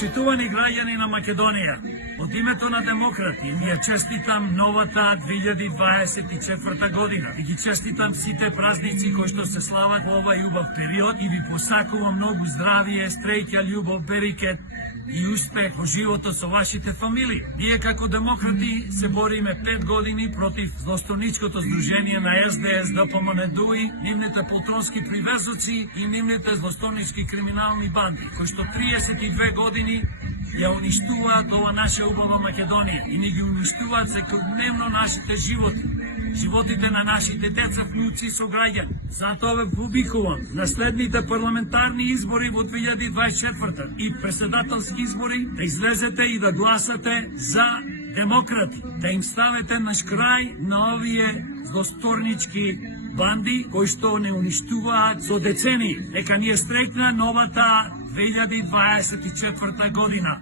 Почитувани граѓани на Македонија, од името на демократи ми ја честитам новата 2024 година и ги честитам сите празници кои што се слават во овај убав период и ви посакувам многу здравие, среќа, љубов, берекет и успех во животот со вашите фамилии. Ние како демократи се бориме 5 години против злостоничкото здружение на СДС, ДПМН-ДУИ, нивните полтронски привезоци и нивните злостонички криминални банди, кои што 32 години ја уништуваат ова наша убава Македонија и ни ги уништуваат секојдневно нашите животи, животите на нашите деца, внуци и сограѓани. Затоа ве повикувам на следните парламентарни избори во 2024 и председателски избори да излезете и да гласате за демократи, да им ставите наш крај на овие злосторнички банди кои што не уништуваат со децении. Нека ни е стрекна новата 2024 година.